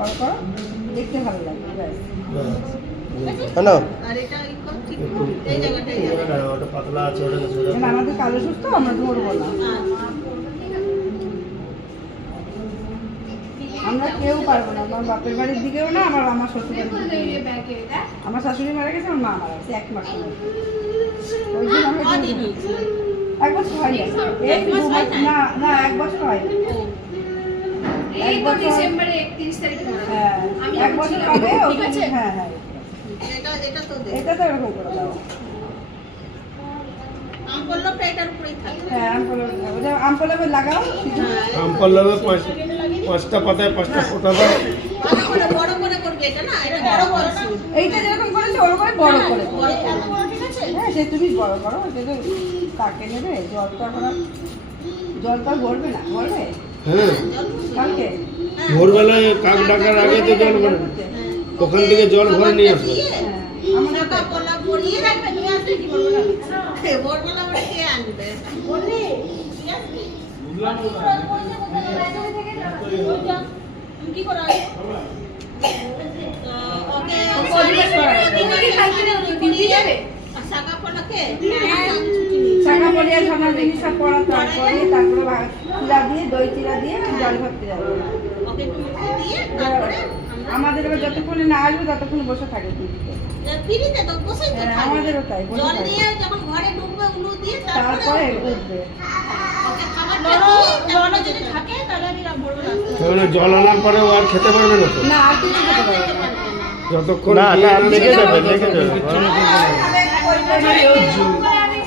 বড় করো, দেখতে ভালো লাগবে। হ্যালো পাতলা আছে আমাদের কালো সুস্থ, আমরা ধরবো না। আমরা কেউ পারবো না, আমার বাপের বাড়ির দিকেও না, আমার শ্বশুর বাড়ির দিকেও না। আমার শাশুড়ি মারা গেছে, আমার মা মারা গেছে 1 মাস হলো। ওই জন্য আমরা 1 বছর হয় না, এই 2 মাস না না 1 বছর হয় না। এই তো ডিসেম্বরে 31 তারিখে মারা গেছে। হ্যাঁ, আমি 1 বছর হবে। ঠিক আছে? হ্যাঁ হ্যাঁ, এটা তো এরকম করে দাও। হ্যাঁ, আমপল্লবে লাগাও। আমপল্লবে 5টা পাতায় 5টা ফোঁটা দাও। এইটা যেরকম করেছে ওরকম বড় করে। হ্যাঁ, সে তুমি বড় করো, এটা তো তাকে নেবে। জল তো আর ভরবে না, ভরবে হ্যাঁ, কালকে ভোরবেলায় কাক ডাকার আগে তো জল ভরে, ওখান থেকে জল ভরে নিয়ে আসবে। আমাদের শাখা পড়িয়া সোনা জিনিস সব পড়া, তারপরে চিরা দিয়ে, দই চিরা দিয়ে জল ভরতে যাবে। আমাদের এবার যতক্ষণে না আসবে ততক্ষণ বসে থাকে আমাদেরও তাই, তারপরে উঠবে। জল আনার পরেও আর খেতে পারবে না তো, না আর কিছু খেতে পারবে না। যতক্ষণ না নিয়ে না আনা লেগে যাবে ততক্ষণ লেগে যাবে।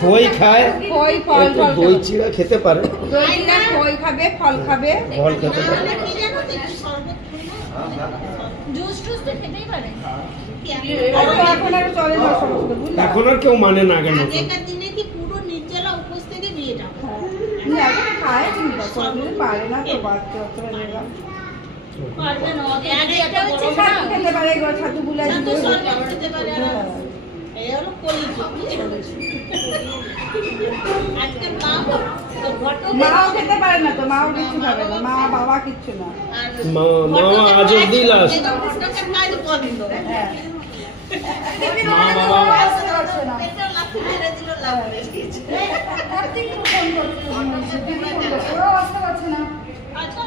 খই খায়, খই, ফল, একটু ফল দই খাবে। চিড়া খেতে পারে, দই চিরা, খই খাবে, ফল খাবে। ফল খেতে পারে। জুস টুস তো খেতেই পারে। এখন আর চলে না সমস্ত, বুঝলা? এখন আর কেউ মানে না কেন? না, এখন খায় কিন্তু কোনোদিন পারে না তো, বাচ্চা বাচ্চারা পারবে না, ছাতু খেতে পারে, ছাতু গুলা মাও খেতে পারে না তো, মাও কিছু খাবে না, মা বাবা কিচ্ছু না। মা আজ অব্দি লাস্ট। হ্যাঁ, মা বাবা ওরাও আসতে পারছে না। আচ্ছা,